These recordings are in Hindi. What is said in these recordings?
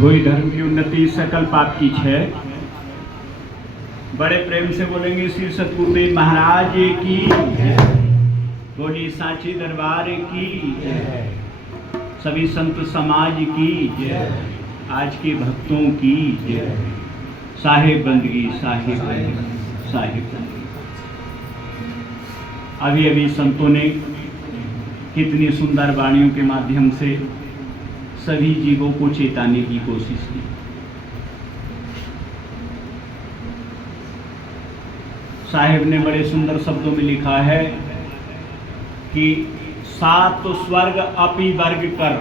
हुई धर्म की उन्नति सकल पाप की क्षय। बड़े प्रेम से बोलेंगे श्री सतगुरुदेव महाराज की बोली सांची दरबार की सभी संत समाज की आज के भक्तों की साहिब बंदगी साहिब बंदगी साहिब बंदगी। अभी अभी संतों ने कितनी सुंदर वाणियों के माध्यम से सभी जीवों को चेताने की कोशिश की। साहिब ने बड़े सुंदर शब्दों में लिखा है कि सात स्वर्ग अपि वर्ग कर,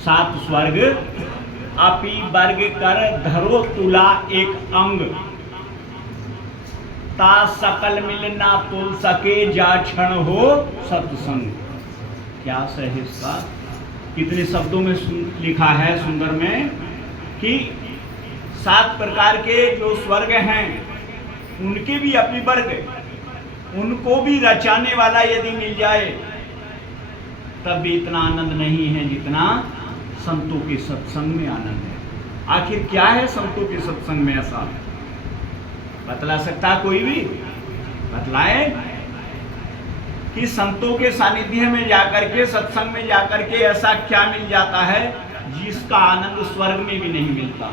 सात स्वर्ग अपि वर्ग कर धरो तुला एक अंग, ता सकल मिल ना तुल सके जा क्षण हो सत्संग। क्या सही इसका, कितने शब्दों में लिखा है सुंदर में कि सात प्रकार के जो स्वर्ग हैं उनके भी अपनी वर्ग, उनको भी रचाने वाला यदि मिल जाए तब भी इतना आनंद नहीं है जितना संतों के सत्संग में आनंद है। आखिर क्या है संतों के सत्संग में ऐसा, बतला सकता कोई भी? बतलाए कि संतों के सानिध्य में जाकर के, सत्संग में जाकर के ऐसा क्या मिल जाता है जिसका आनंद स्वर्ग में भी नहीं मिलता।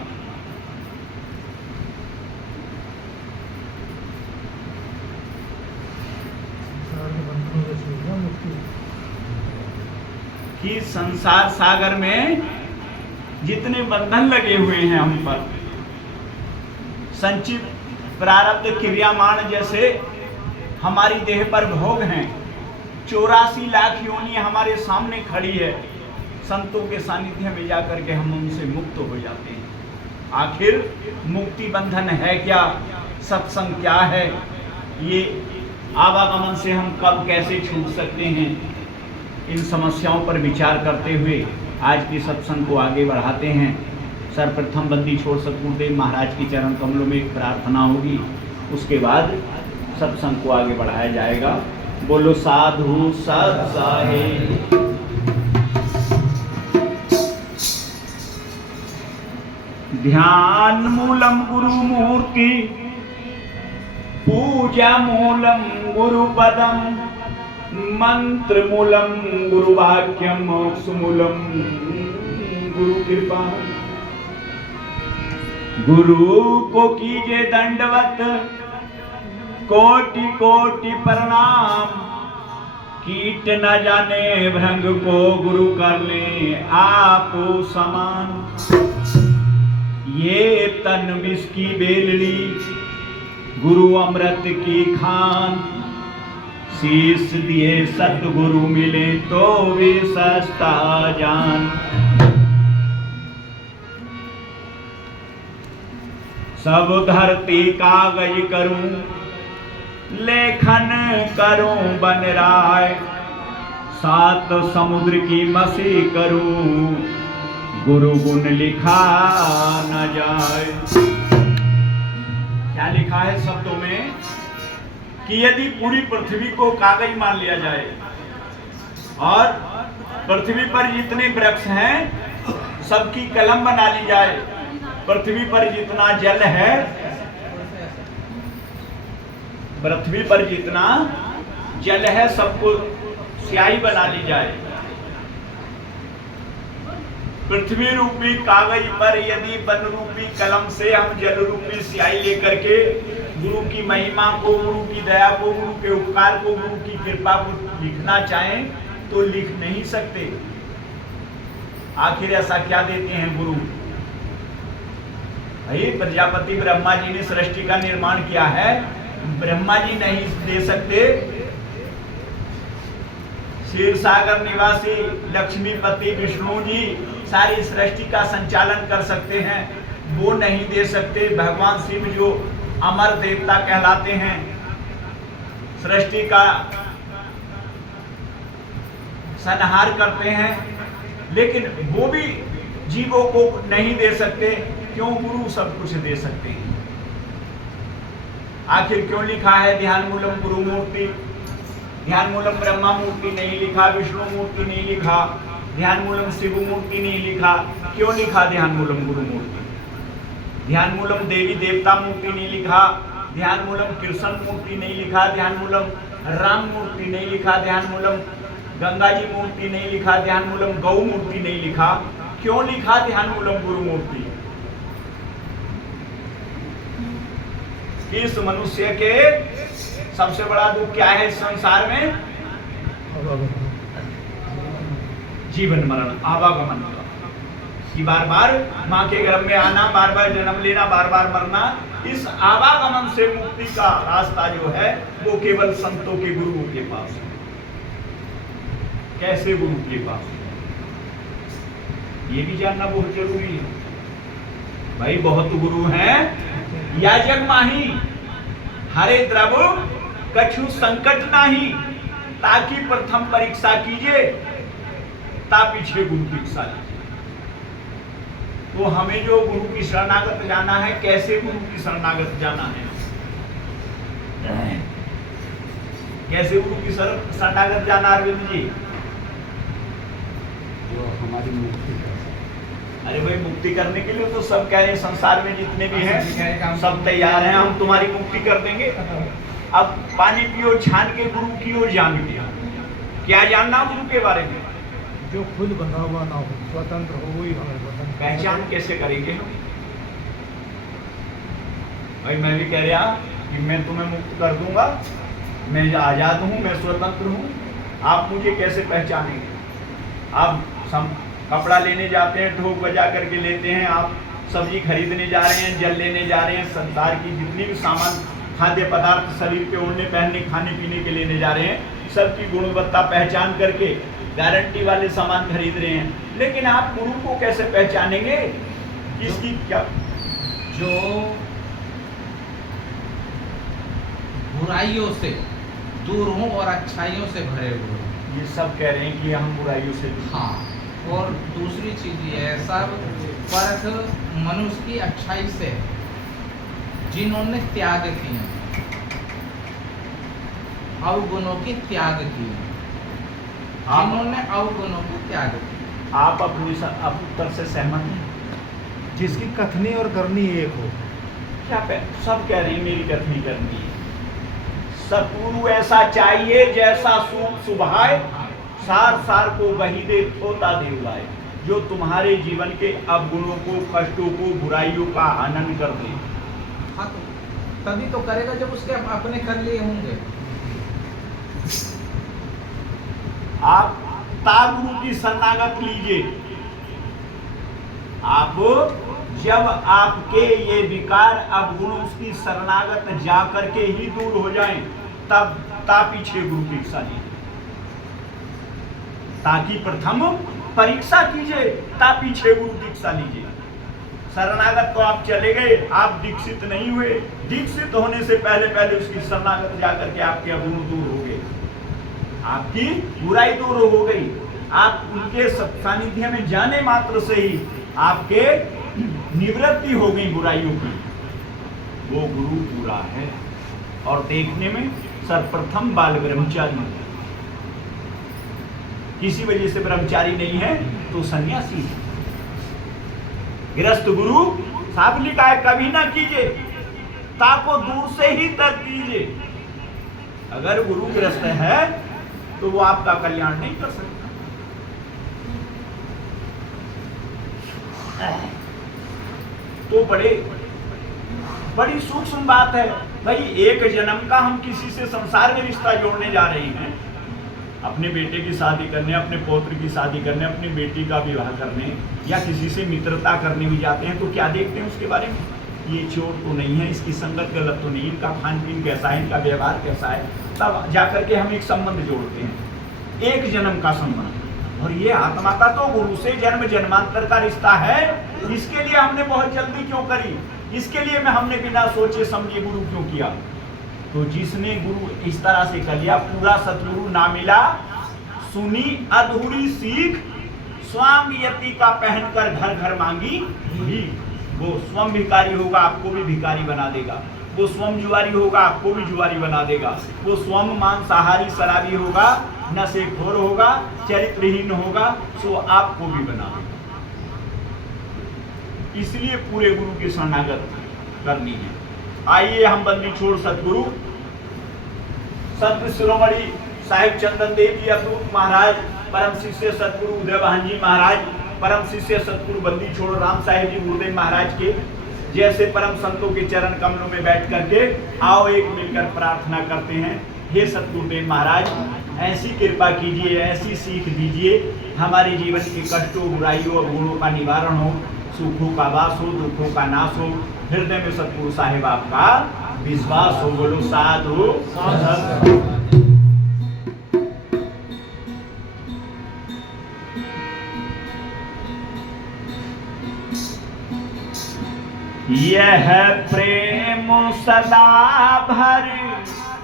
कि संसार सागर में जितने बंधन लगे हुए हैं हम पर, संचित प्रारब्ध क्रियामाण जैसे हमारी देह पर भोग हैं, 84 लाख योनि हमारे सामने खड़ी है, संतों के सानिध्य में जाकर के हम उनसे मुक्त हो जाते हैं। आखिर मुक्ति बंधन है क्या, सत्संग क्या है, ये आवागमन से हम कब कैसे छूट सकते हैं, इन समस्याओं पर विचार करते हुए आज की सत्संग को आगे बढ़ाते हैं। सर्वप्रथम बंदी छोड़ सतगुरुदेव महाराज की चरण कमलों में एक प्रार्थना होगी, उसके बाद सत्संग को आगे बढ़ाया जाएगा। बोलो साधु सत साहिब। ध्यान मूलम गुरु मूर्ति, पूजा मूलम गुरु पदम, मंत्र मूलम गुरु वाक्यम, मोक्ष मूलम गुरु कृपा। गुरु को कीजिए दंडवत, कोटि कोटि प्रणाम, कीट न जाने भृंग को गुरु कर ले आपो समान। ये तन विष की बेलड़ी गुरु अमृत की खान, शीश दिए सतगुरु मिले तो वे सस्ता जान। सब धरती कागज करूं, लेखन करूं बन राय, सात समुद्र की मसी करूं, गुरु गुण लिखा न जाए। क्या लिखा है शब्दों में कि यदि पूरी पृथ्वी को कागज मान लिया जाए और पृथ्वी पर जितने वृक्ष हैं सबकी कलम बना ली जाए, पृथ्वी पर जितना जल है, पृथ्वी पर जितना जल है सबको स्याही बना ली जाए, पृथ्वी रूपी कागज पर यदि वन रूपी कलम से हम जल रूपी स्याही लेकर के गुरु की महिमा को, गुरु की दया को, गुरु के उपकार को, गुरु की कृपा को लिखना चाहें तो लिख नहीं सकते। आखिर ऐसा क्या देते हैं गुरु? भाई प्रजापति ब्रह्मा जी ने सृष्टि का निर्माण किया है, ब्रह्मा जी नहीं दे सकते? क्षीर सागर निवासी लक्ष्मीपति विष्णु जी सारी सृष्टि का संचालन कर सकते हैं, वो नहीं दे सकते? भगवान शिव जो अमर देवता कहलाते हैं, सृष्टि का संहार करते हैं, लेकिन वो भी जीवों को नहीं दे सकते। क्यों? गुरु सब कुछ दे सकते हैं। आखिर क्यों लिखा है ध्यान मूलम गुरु मूर्ति? ध्यान मूलम ब्रह्मा मूर्ति नहीं लिखा, विष्णु मूर्ति नहीं लिखा, ध्यान मूलम शिव मूर्ति नहीं लिखा, क्यों लिखा ध्यान मूलम गुरु मूर्ति? ध्यान मूलम देवी देवता मूर्ति नहीं लिखा, ध्यान मूलम कृष्ण मूर्ति नहीं लिखा, ध्यान मूलम राम मूर्ति नहीं लिखा, ध्यान मूलम गंगा जी मूर्ति नहीं लिखा, ध्यान मूलम गौ मूर्ति नहीं लिखा, क्यों लिखा ध्यान मूलम गुरु मूर्ति? इस मनुष्य के सबसे बड़ा दुख क्या है इस संसार में? जीवन मरण, आवागमन कि बार बार माँ के गर्भ में आना, बार बार जन्म लेना, बार बार मरना। इस आवागमन से मुक्ति का रास्ता जो है वो केवल संतों के गुरुओं के पास है। कैसे गुरु के पास? ये भी जानना बहुत जरूरी है भाई। बहुत गुरु हैं या जग माही, हरे द्रव कछु संकट नाही, ताकि प्रथम परीक्षा कीजिए ता पीछे गुरु दीक्षा लीजिए। तो हमें जो गुरु की शरणागत जाना है, कैसे गुरु की शरणागत जाना है? कैसे गुरु की शरणागत जाना अरविंद जी? जो हमारी मुक्ति कर। अरे भाई मुक्ति करने के लिए तो सब कह रहे हैं, संसार में जितने भी हैं सब तैयार हैं, हम तुम्हारी मुक्ति कर देंगे। अब पानी पियो छान के गुरु की ओर जान लिया। क्या जानना गुरु के बारे में? जो खुद बंधा हुआ ना हो, स्वतंत्र हो, वही हमें बंधन। पहचान कैसे करेंगे हम? भाई मैं भी कह रहा कि मैं तुम्हें मुक्त कर दूंगा, मैं आजाद हूँ, मैं स्वतंत्र हूँ, आप मुझे कैसे पहचानेंगे? आप कपड़ा लेने जाते हैं, ठोक बजा करके लेते हैं, आप सब्जी खरीदने जा रहे हैं, जल लेने जा रहे हैं, संसार की जितनी भी सामान खाद्य पदार्थ शरीर पे ओढ़ने पहनने खाने पीने के लेने जा रहे हैं, सबकी गुणवत्ता पहचान करके गारंटी वाले सामान खरीद रहे हैं। लेकिन आप गुरु को कैसे पहचानेंगे? इसकी क्या? जो बुराइयों से दूर हो और अच्छाइयों से भरे हुए। ये सब कह रहे हैं कि हम बुराइयों से दूर। हाँ, और दूसरी चीज ये है, सब परख मनुष्य की अच्छाई से जिन्होंने त्याग किए, अवगुणों की त्याग किए, जिन्होंने अवगुणों को त्याग किया। आप अपनी उत्तर से सहमत हैं? जिसकी कथनी और करनी एक हो। क्या सब कह रहे हैं मेरी कथनी करनी है। सतगुरु ऐसा चाहिए जैसा सूप सुभाए, सार सार को वही दे थोता देवलाए, जो तुम्हारे जीवन के अवगुणों को, कष्टों को, बुराइयों का हनन कर दे। हाँ, तो तभी तो करेगा जब उसके अपने कर लिए होंगे। आप तागुरु की शरणागत लीजिए। आप जब आपके ये विकार अवगुण उसकी शरणागत जा करके ही दूर हो जाएं, तब पीछे गुरु दीक्षा लीजिए। ताकि प्रथम परीक्षा कीजिए, ता पीछे गुरु दीक्षा लीजिए। शरणागत तो आप चले गए, आप दीक्षित नहीं हुए। दीक्षित होने से पहले पहले उसकी शरणागत जाकर के आपके अवगुण दूर हो गए, आपकी बुराई दूर हो गई। आप उनके सानिध्य में जाने मात्र से ही आपके निवृत्ति हो गई बुराइयों की। वो गुरु पूरा है। और देखने में सर्वप्रथम बाल ब्रह्मचारी, किसी वजह से ब्रह्मचारी नहीं है तो सन्यासी है। गृहस्थ गुरु साफ लिखा है, कभी ना कीजिए, ताको दूर से ही तर्क कीजिए। अगर गुरु गृहस्थ है तो वो आपका कल्याण नहीं कर सकता। तो बड़ी सूक्ष्म बात है भाई। एक जन्म का हम किसी से संसार में रिश्ता जोड़ने जा रहे हैं, अपने बेटे की शादी करने, अपने पौत्र की शादी करने, अपनी बेटी का विवाह करने, या किसी से मित्रता करने भी जाते हैं, तो क्या देखते हैं उसके बारे में? ये चोर तो नहीं है, इसकी संगत गलत तो नहीं, इनका खान पीन कैसा है, इनका व्यवहार कैसा है, तब जाकर के हम एक संबंध जोड़ते हैं, एक जन्म का संबंध। और ये आत्मा का तो गुरु से जन्म जन्मांतर का रिश्ता है। इसके लिए हमने बहुत जल्दी क्यों करी? इसके लिए हमने बिना सोचे समझे गुरु क्यों किया? तो जिसने गुरु इस तरह से कर लिया, पूरा सतगुरु ना मिला, सुनी अधूरी सीख, स्वाम यति का पहनकर घर घर मांगी भीख। वो स्वयं भिखारी होगा, आपको भी भिखारी बना देगा। वो स्वयं जुआरी होगा, आपको भी जुआरी बना देगा। वो स्वयं मांसाहारी शराबी होगा, नशेखोर होगा, चरित्रहीन होगा, सो आपको भी बनाएगा। इसलिए पूरे गुरु की शरणागत करनी है। आइए हम बंदी छोड़ सतगुरु संत शिरोमणि साहिब चंदन देव जी अवधूत महाराज, परम शिष्य सतगुरु उदय भान जी महाराज, परम शिष्य सतगुरु बंदी छोड़ राम साहिब जी गुरुदेव महाराज के जैसे परम संतों के चरण कमलों में बैठ करके आओ एक मिलकर प्रार्थना करते हैं। हे सतगुरुदेव महाराज, ऐसी कृपा कीजिए, ऐसी सीख दीजिए, हमारे जीवन के कष्टों, बुराइयों और गुणों का निवारण हो, सुखों का वास हो, दुखों का नाश हो, हृदय में सतगुरु साहिब आपका विश्वास हो। बोलो साधु साधु। यह प्रेम सदा भरपूर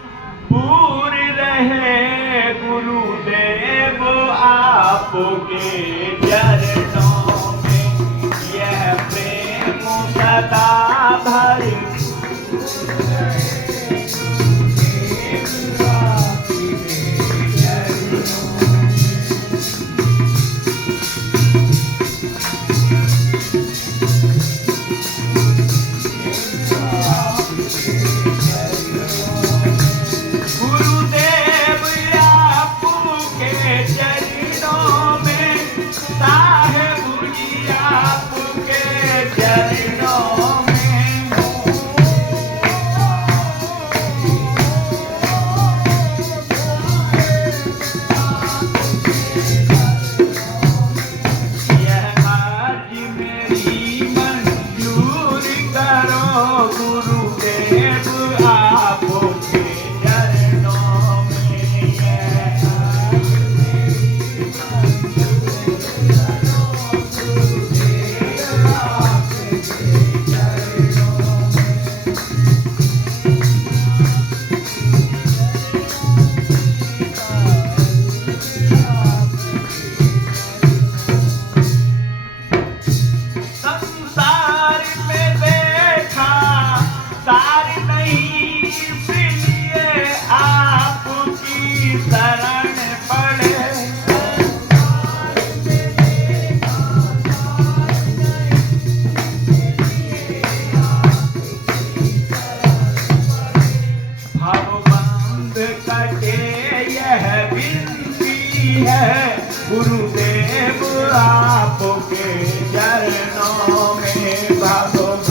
रहे गुरुदेव आपके चरणों में। यह प्रेम सदा भरपूर रहे गुरुदेव आपके चरणों में भगवान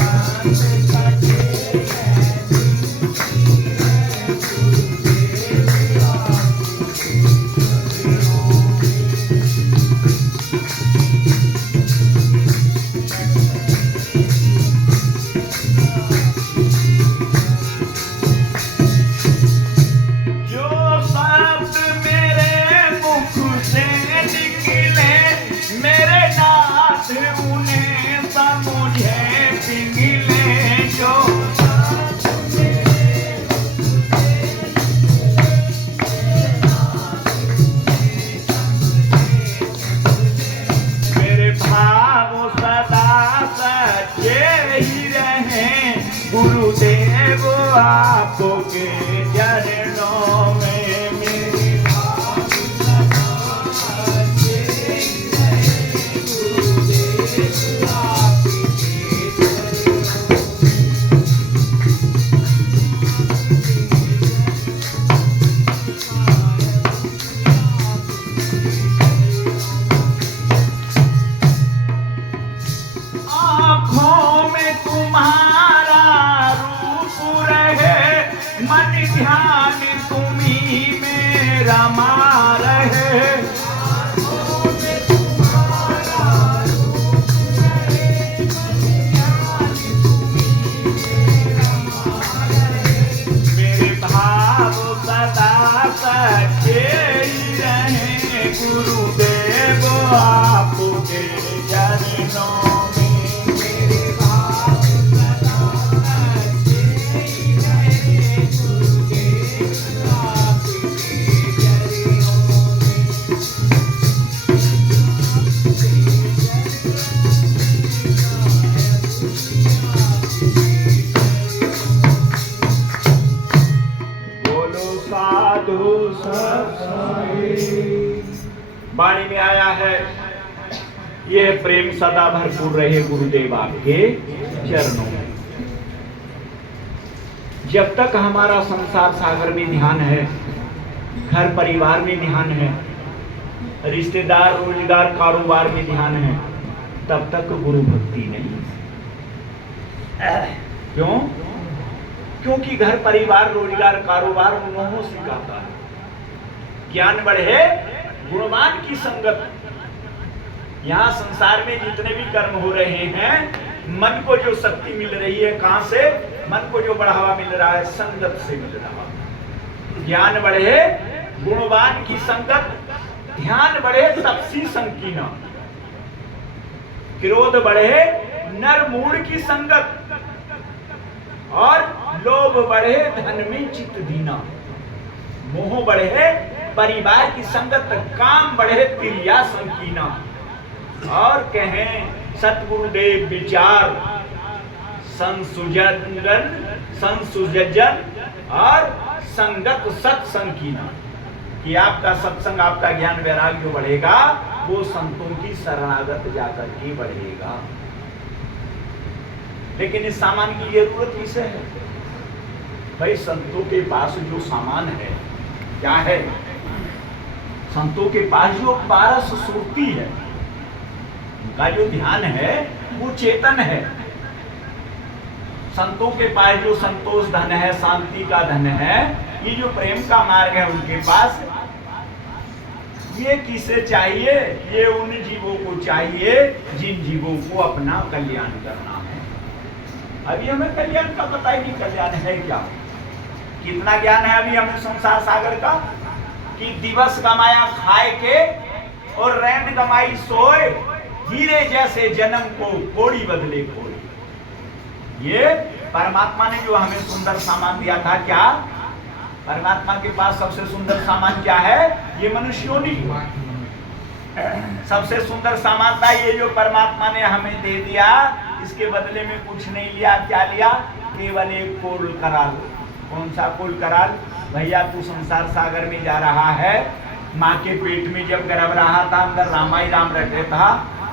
गुरुदेव आपके चरणों में मेरी आँखों में तुम्हारा मन ध्यान तुम्ही में रमा रहे। मेरे भाव सदा सच्चे ही रहे गुरुदेव आपके चरणों में। साधु सत्संग वाणी में आया है, यह प्रेम सदा भरपूर रहे गुरुदेव आपके चरणों में। जब तक हमारा संसार सागर में ध्यान है, घर परिवार में ध्यान है, रिश्तेदार रोजगार कारोबार में ध्यान है, तब तक गुरु भक्ति नहीं। क्यों? क्योंकि घर परिवार रोजगार कारोबार मोह सिखाता है। ज्ञान बढ़े गुणवान की संगत। यहाँ संसार में जितने भी कर्म हो रहे हैं, मन को जो शक्ति मिल रही है, कहां से? मन को जो बढ़ावा मिल रहा है, संगत से मिल रहा है। ज्ञान बढ़े गुणवान की संगत, ध्यान बढ़े तपसी संकीर्णा, क्रोध बढ़े नर मूढ़ की संगत, और लोभ बढ़े धन में चित्त दीना, मोह बढ़े परिवार की संगत, काम बढ़े तिरिया संकीर्णा। और कहें सतगुरुदेव विचार संसुजन और संगत सत्संकीर्णा, कि आपका सत्संग, आपका ज्ञान वैराग्य बढ़ेगा, वो संतों की शरणागत जाकर के बढ़ेगा। लेकिन इस सामान की जरूरत किसे है? भाई संतों के पास जो सामान है क्या है? संतों के पास जो पारस सुरती है, उनका जो ध्यान है वो चेतन है। संतों के पास जो संतोष धन है, शांति का धन है, ये जो प्रेम का मार्ग है उनके पास, ये किसे चाहिए? ये उन जीवों को चाहिए जिन जीवों को अपना कल्याण करना है। अभी हमें कल्याण का पता ही नहीं, कल्याण है क्या? कितना ज्ञान है अभी हमें संसार सागर का, कि दिवस कमाया खाए के और रैन कमाई सोए, हीरे जैसे जन्म को कोड़ी बदले कोड़ी। ये परमात्मा ने जो हमें सुंदर सामान दिया था, क्या परमात्मा के पास सबसे सुंदर सामान क्या है? ये मनुष्योनी सबसे सुंदर सामान था, ये जो परमात्मा ने हमें दे दिया। इसके बदले में कुछ नहीं लिया। क्या लिया? केवल एक कोल कराल। कौन सा कोल कराल? भैया तू संसार सागर में जा रहा है, माँ के पेट में जब गर्भ रहा था, अंदर रामाई राम रटे था,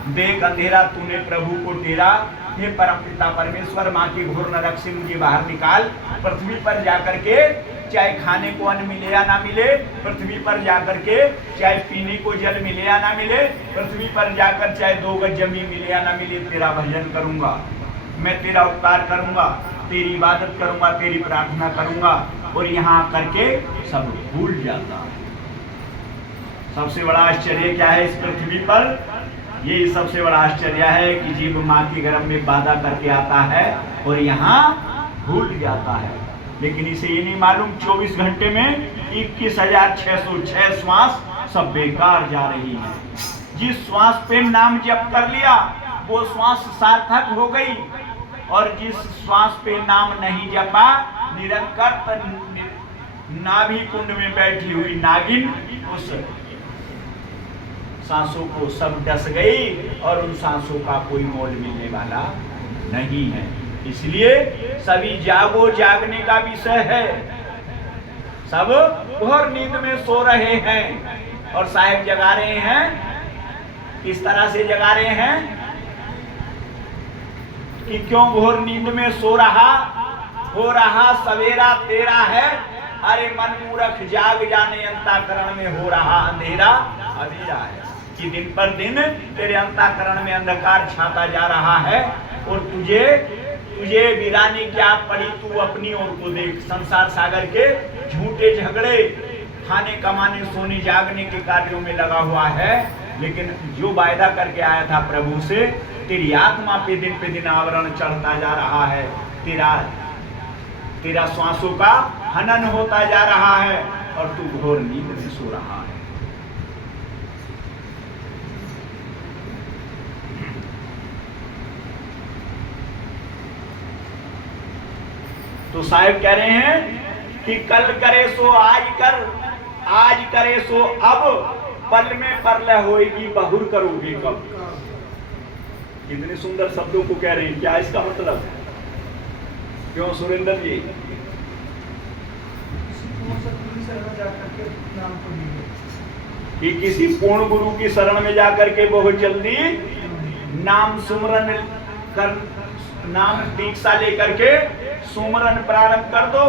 देख अंधेरा तूने प्रभु को तेरा, हे परम पिता परमेश्वर, माँ की घोर नरक से मुझे बाहर निकाल। पृथ्वी पर जाकर के चाहे खाने को अन्न मिले या ना मिले, पृथ्वी पर जाकर के चाहे पीने को जल मिले या ना मिले, पृथ्वी पर जाकर चाहे 2 गज जमीन मिले या ना मिले, तेरा भजन करूंगा, मैं तेरा उपकार करूंगा, तेरी इबादत करूंगा, तेरी प्रार्थना करूंगा। और यहाँ करके सब भूल जाता है। सबसे बड़ा आश्चर्य क्या है इस पृथ्वी पर? ये सबसे बड़ा आश्चर्य है कि जीव माँ के गर्भ में वादा करके आता है और यहाँ भूल जाता है। लेकिन इसे ये नहीं मालूम 24 घंटे में 21,606 श्वास सब बेकार जा रही है। जिस श्वास पे नाम जप कर लिया वो श्वास सार्थक हो गई, और जिस श्वास पे नाम नहीं जपा, निरंतर नाभि कुंड में बैठी हुई नागिन उस सांसों को सब डस गई, और उन सांसों का कोई मोल मिलने वाला नहीं है। इसलिए सभी जागो, जागने का विषय है। सब घोर नींद में सो रहे हैं और साहेब जगा रहे हैं। किस तरह से जगा रहे हैं? कि क्यों घोर नींद में सो रहा, हो रहा सवेरा तेरा है, अरे मन मूर्ख जाग जाने, अंतःकरण में हो रहा अंधेरा अधेरा है। कि दिन पर दिन तेरे अंतःकरण में अंधकार छाता जा रहा है, और तुझे वीरानी क्या पड़ी, तू अपनी ओर को देख। संसार सागर के झूठे झगड़े, खाने कमाने सोने जागने के कार्यों में लगा हुआ है। लेकिन जो वायदा करके आया था प्रभु से, तेरी आत्मा पे दिन आवरण चढ़ता जा रहा है, तेरा श्वासों का हनन होता जा रहा है, और तू घोर नींद में सो रहा है। तो साहिब कह रहे हैं कि कल करे सो आज कर, आज करे सो अब, पल में परलय होएगी बहुर करोगे कब। कितने सुंदर शब्दों को कह रहे हैं। क्या इसका मतलब? क्यों सुरेंद्र जी? कि किसी पूर्ण गुरु की शरण में जाकर के बहुत जल्दी नाम सुमरन कर, नाम दीक्षा लेकर के सुमरन प्रारंभ कर दो।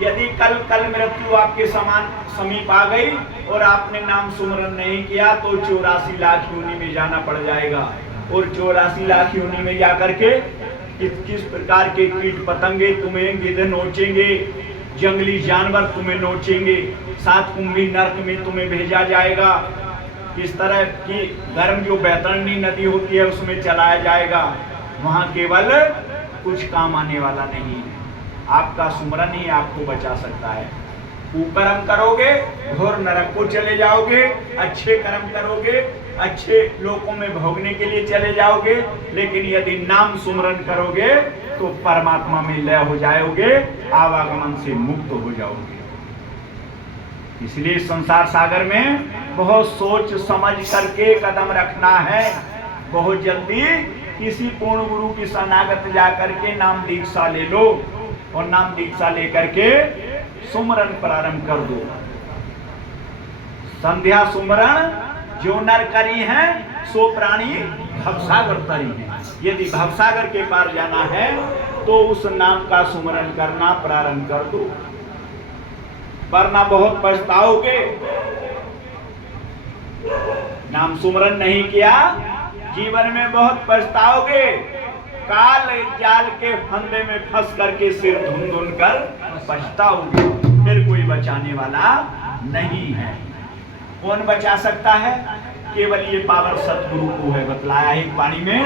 यदि कल मृत्यु आपके समान समीप आ गई और आपने नाम सुमरन नहीं किया तो 84 लाख योनि में जाना पड़ जाएगा। और 84 लाख योनि में जाकर के किस प्रकार के कीट पतंगे तुम्हें गिद्ध नोचेंगे, जंगली जानवर तुम्हें नोचेंगे, 7 कुंभी नरक में तुम्हें भेजा जाएगा। इस तरह की गर्म जो बैतरणी नदी होती है उसमें चलाया जाएगा। वहां केवल कुछ काम आने वाला नहीं है। आपका सुमरन ही आपको बचा सकता है। कुकर्म करोगे घोर नरक को चले जाओगे, अच्छे कर्म करोगे अच्छे लोकों में भोगने के लिए चले जाओगे। लेकिन यदि नाम सुमरन करोगे तो परमात्मा में लय हो जाओगे, आवागमन से मुक्त हो जाओगे। इसलिए संसार सागर में बहुत सोच समझ करके कदम रखना है। बहुत जल्दी किसी पूर्ण गुरु की शरणागत जाकर के नाम दीक्षा ले लो और नाम दीक्षा लेकर के सुमरन प्रारंभ कर दो। संध्या सुमरन जो नर करी है सो प्राणी भवसागर तरी है। यदि भवसागर के पार जाना है तो उस नाम का सुमरन करना प्रारंभ कर दो, वरना बहुत पछताओगे। नाम सुमरन नहीं किया जीवन में बहुत पछताओगे। काल जाल के फंदे में फंस करके सिर धुन धुन कर पछताओगे। फिर कोई बचाने वाला नहीं है। कौन बचा सकता है? केवल ये पावर सतगुरु को है। बतलाया एक वाणी में